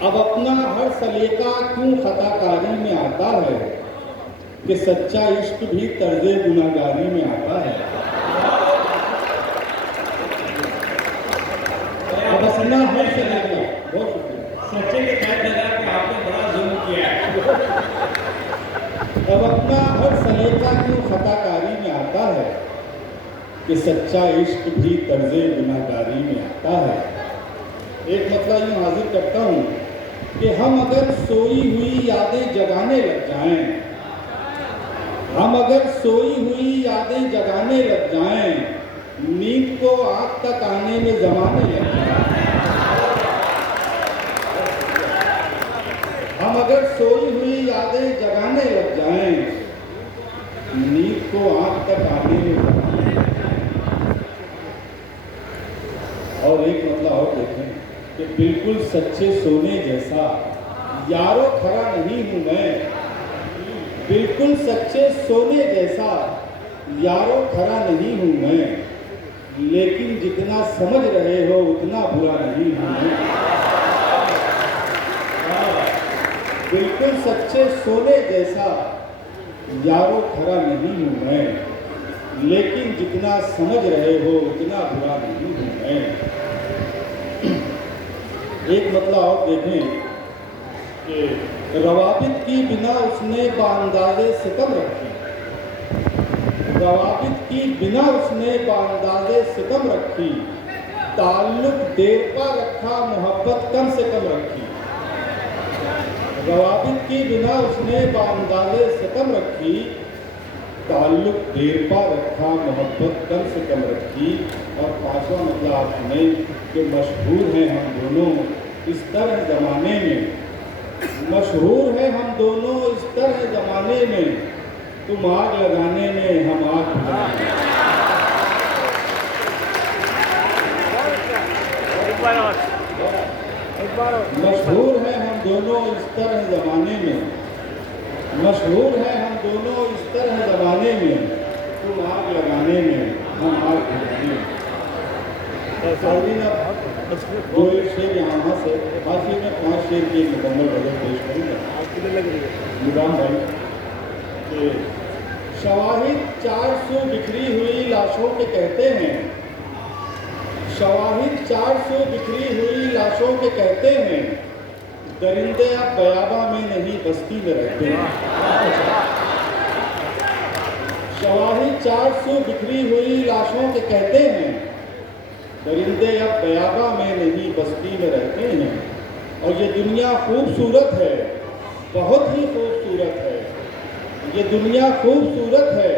अब अपना हर सलीका क्यों खताकारी में आता है कि सच्चा इश्क भी तर्जे गुनाहगारी में आता है। अब अपना हर सलीका, बहुत शुक्रिया, सच्चे के तहत लगा कि आपने बड़ा जुल्म किया है। अब अपना हर सलीका क्यों खताकारी में आता है कि सच्चा इश्क भी तर्जे गुनाहगारी में आता है। एक मतलब यूँ हाजिर करता हूँ कि हम अगर सोई हुई यादें जगाने लग जाएं, हम अगर सोई हुई यादें जगाने लग जाएं, नींद को आँख तक आने में जमाने लग जाएं, हम अगर सोई हुई यादें जगाने लग जाएं, नींद को आँख तक आने में जमाने लग जाएं। और एक मतलब और देखें कि बिल्कुल सच्चे सोने जैसा यारो खरा नहीं हूं मैं, बिल्कुल सच्चे सोने जैसा यारो खरा नहीं हूं मैं, लेकिन जितना समझ रहे हो उतना बुरा नहीं हूं मैं। बिल्कुल सच्चे सोने जैसा यारो खरा नहीं हूं मैं, लेकिन जितना समझ रहे हो उतना बुरा नहीं हूं मैं। एक मतलब और देखें कि रवाबित की बिना उसने बांदाज़े सितम रखी, रवाबित की बिना उसने बांदाज़े सितम रखी, ताल्लुक देर पा रखा मोहब्बत कम से कम रखी। रवाबित की बिना उसने बांदाज़े सितम रखी, ताल्लुक देर पा रखा मोहब्बत कम से कम रखी। और पांचवा मतलब आप सुने कि मशहूर हैं हम दोनों इस तरह ज़माने में, मशहूर है हम दोनों इस तरह ज़माने में, तुम आग लगाने में हम आग बुझाने में। मशहूर है हम दोनों इस तरह ज़माने में, मशहूर है हम दोनों इस तरह ज़माने में, तुम आग लगाने में हम आग बुझाने में। दो एक शेर यहाँ से हाथी में 5 शेर की मुकम्मल गज़ल पेश करूँगा। निजाम भाई कि शवाहिद 400 बिखरी हुई लाशों के कहते हैं, शवाहिद 400 बिखरी हुई लाशों के कहते हैं, दरिंदे अब बयाबा में नहीं बस्ती में रहते हैं। शवाहिद 400 बिखरी हुई लाशों के कहते हैं, दरिंदे अब बयाबा में नहीं बस्ती में रहते हैं। और ये दुनिया खूबसूरत है, बहुत ही खूबसूरत है, ये दुनिया खूबसूरत है,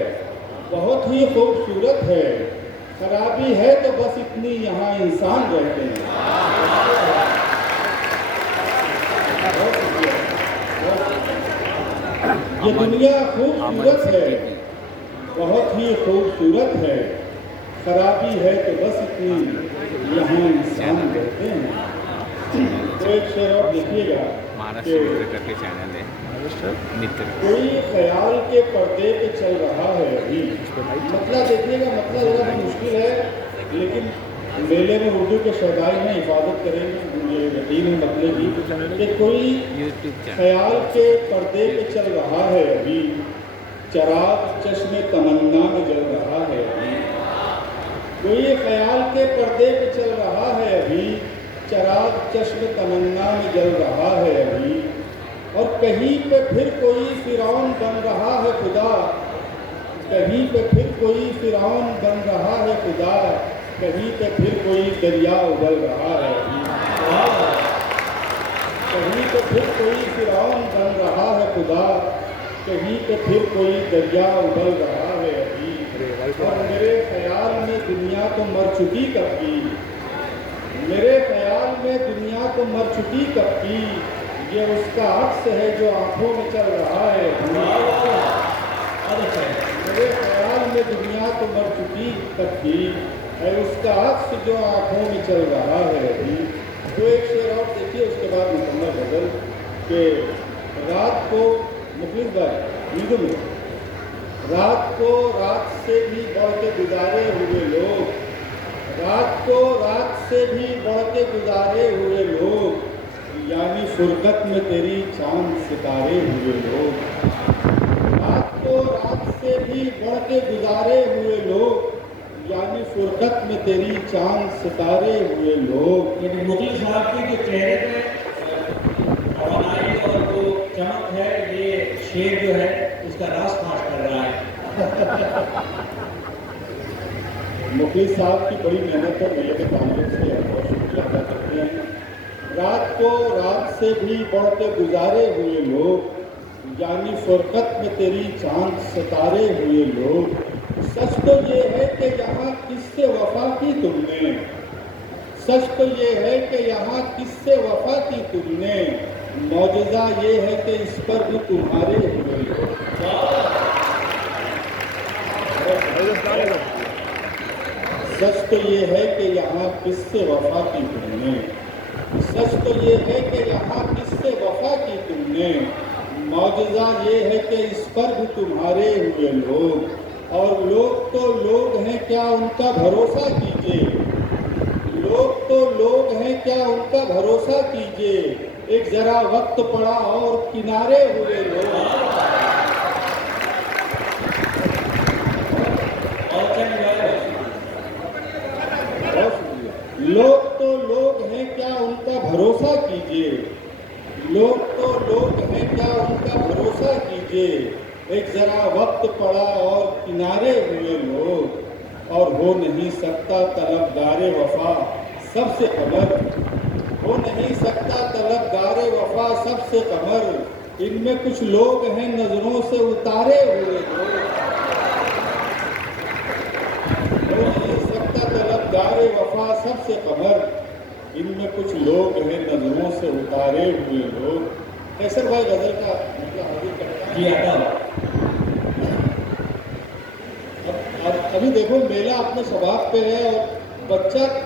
बहुत ही खूबसूरत है, खराबी है तो बस इतनी यहाँ इंसान रहते हैं। ये दुनिया खूबसूरत है, बहुत ही खूबसूरत है, खराबी है तो बस इतनी यहाँ इंसान रहते हैं। तो एक शेर और देखिएगा महाराष्ट्र मित्र करके चैनल है, मित्र कोई ख्याल के पर्दे पे चल रहा है अभी। मतलब देखिएगा, मतलब ज़रा मुश्किल है, लेकिन मेले में उर्दू के शहदाई में हिफाजत करेंगे, मुझे यकीन है मतलब कि कोई यूट्यूब चैनल ख्याल के पर्दे पे चल रहा है अभी, चराग चश्मे तमन्ना में जल रहा है अभी। कोई ख्याल के पर्दे पे चल रहा है अभी, चराग चश्म तमन्ना में जल रहा है अभी। और कहीं पे फिर कोई फिरौन बन रहा है खुदा, कहीं पे फिर कोई फिरौन बन रहा है खुदा, कहीं पे फिर कोई दरिया उबल रहा है अभी। कहीं पे फिर कोई फिरौन बन रहा है खुदा, कहीं पे फिर कोई दरिया उबल रहा है अभी। और मेरे ख्याल में दुनिया तो मर चुकी कब की, मेरे ख्याल में दुनिया तो मर चुकी कब की, ये उसका अक्स है जो आंखों में चल रहा है। मेरे ख्याल में दुनिया तो मर चुकी कब की है, उसका अक्स जो आंखों में चल रहा है अभी। तो एक शेर और देखिए, उसके बाद मुकम्मल गज़ल के रात को मुखलिस भाई नींद में, रात को रात से भी बढ़ के गुजारे हुए लोग, रात को रात से भी बढ़ के गुजारे हुए लोग, यानी फुरकत में तेरी चांद सितारे हुए लोग, रात को रात से भी बढ़ के गुजारे हुए लोग, यानी फुरकत में तेरी चांद सितारे हुए लोग। लेकिन मुगल साहब के जो चेहरे पे तवानाई और जो चमक है, ये शेर जो है उसका रास फाश कर रहा है। मुखलिस साहब की बड़ी मेहनत और मेले के ताल्लुक से बहुत शुक्रिया अदा करते हैं। रात को रात से भी बढ़ के गुजारे हुए लोग, यानी फुरकत में तेरी चांद सितारे हुए लोग। सच तो ये है कि यहाँ किससे वफा की तुमने, सच तो ये है कि यहाँ किससे वफा की तुमने, मौजज़ा ये है कि इस पर भी तुम्हारे हुए लोग। सच तो ये है कि यहाँ किससे वफा की तुमने, सच तो ये है कि यहाँ किससे वफा की तुमने, मौजज़ा ये है कि इस पर भी तुम्हारे हुए लोग। और लोग तो लोग हैं क्या उनका भरोसा कीजिए, लोग तो लोग हैं क्या उनका भरोसा कीजिए, एक जरा वक्त पड़ा और किनारे हुए लोग। लोग तो लोग हैं क्या उनका भरोसा कीजिए, लोग तो लोग हैं क्या उनका भरोसा कीजिए, एक जरा वक्त पड़ा और किनारे हुए लोग। और हो नहीं सकता तलबगारे वफा सबसे कमर, हो नहीं सकता तलबगारे वफा सबसे कमर, इनमें कुछ लोग हैं नजरों से उतारे हुए लोग। हो नहीं सकता तलबगारे वफा सबसे कमर, इनमें कुछ लोग हैं नजरों से उतारे हुए लोग। कैसर भाई गजल का मतलब हाजिर करता जी आता अब अभी देखो मेला अपने स्वभाव पे है और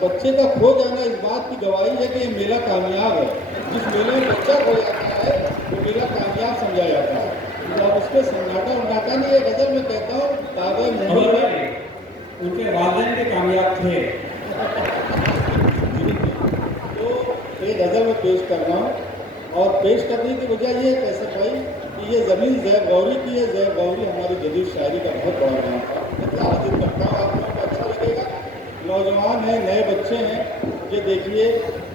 बच्चे का खो जाना इस बात की गवाही है कि ये मेला कामयाब है। जिस मेले में बच्चा खो जाता है वो मेला कामयाब समझा जाता है। तो अब उसको सन्नाटा उन्नाटा नहीं, ये गजल में कहता हूँ ताबे मुंबई में उनके वालिदैन भी कामयाब थे। तो ये गजल में पेश कर रहा हूँ। और पेश करने की वजह ये है कैसे भाई कि ये ज़मीन ज़ैब गौरी की है। ज़ैब गौरी हमारी जदीद शायरी का बहुत बड़ा नाम था। मतलब हाजिर करता हूँ, आप लोगों को अच्छा लगेगा। नौजवान हैं, नए बच्चे हैं, ये देखिए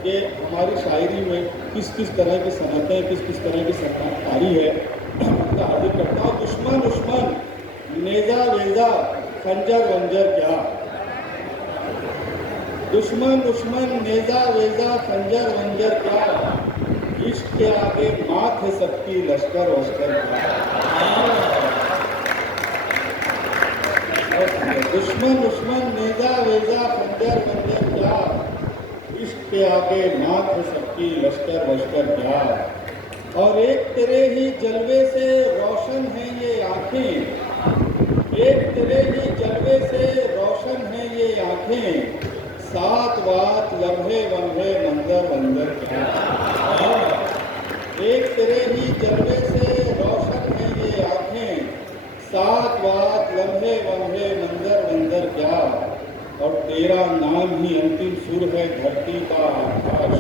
कि हमारी शायरी में किस किस तरह की सनतें, किस किस तरह की सरकारी है। मतलब हाजिर करता हूँ। दुश्मन दुश्मन नेज़ा वेज़ा खंजर वंजर क्या, दुश्मन दुश्मन नेज़ा वेज़ा खंजर वंजर क्या, इश्क के आगे मात है सबकी लश्कर वश्कर क्या। दुश्मन दुश्मन नेज़ा वेज़ा खंजर वंजर क्या, इश्क के आगे मात है सबकी लश्कर वश्कर क्या। और एक तेरे ही जलवे से रोशन है ये आँखें, एक तेरे ही जलवे से रोशन है ये आँखें, सात बात लम्हे वम्हे मंजर मंजर क्या। एक तेरे ही जलवे से रोशन है ये आँखें, सात बात लम्हे वम्हे मंजर मंजर क्या। और तेरा नाम ही अंतिम सुर है धरती का आकाश,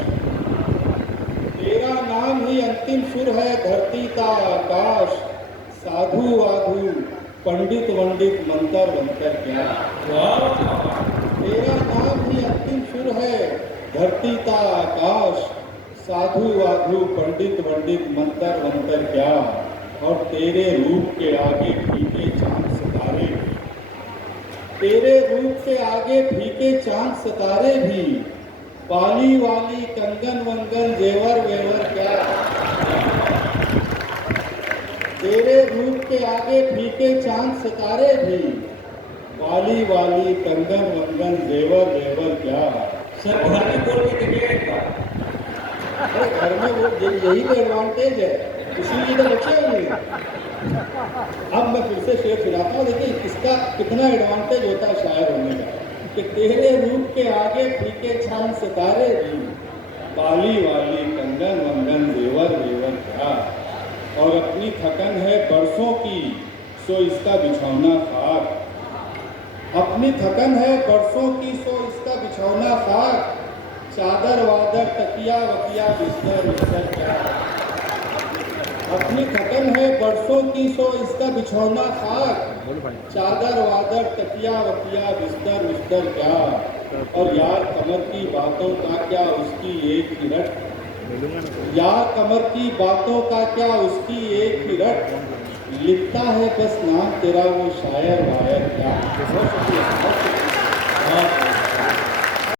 तेरा नाम ही अंतिम सुर है धरती का आकाश, साधु वाधु पंडित वंडित मंतर वंतर क्या। तेरा नाम ही अंतिम सुर है धरती का आकाश, साधु वाधु पंडित वंडित मंतर वंतर क्या। और तेरे रूप के आगे फीके चांद सितारे, तेरे रूप के आगे फीके चांद सितारे भी, बाली वाली कंगन वंगन जेवर वेवर क्या। तेरे रूप के आगे फीके चांद सितारे भी, बाली वाली कंगन वंगन जेवर वेवर क्या। सर घर में बोल के देखिए एक बार। अरे घर में वो यही तो एडवांटेज है, इसीलिए तो बचे हुए हैं। अब मैं फिर से शेर सुनाता हूँ, देखिए इसका कितना एडवांटेज होता है शायर होने का कि तेरे रूप के आगे फीके चांद सितारे भी, बाली वाली कंगन वंगन जेवर वेवर क्या। और अपनी थकन है बरसों की सो इसका बिछौना खाक, अपनी थकन है बरसों की सो इसका बिछौना खाक, चादर वादर तकिया वकिया बिस्तर बिस्तर क्या, अपनी खत्म है बरसों की सो इसका बिछौना खाक, चादर वादर तकिया वकिया बिस्तर बिस्तर क्या, और यार कमर की बातों का क्या उसकी एक ही रट, यार कमर की बातों का क्या उसकी एक ही रट, लिखता है बस नाम तेरा वो शायर वायर क्या। और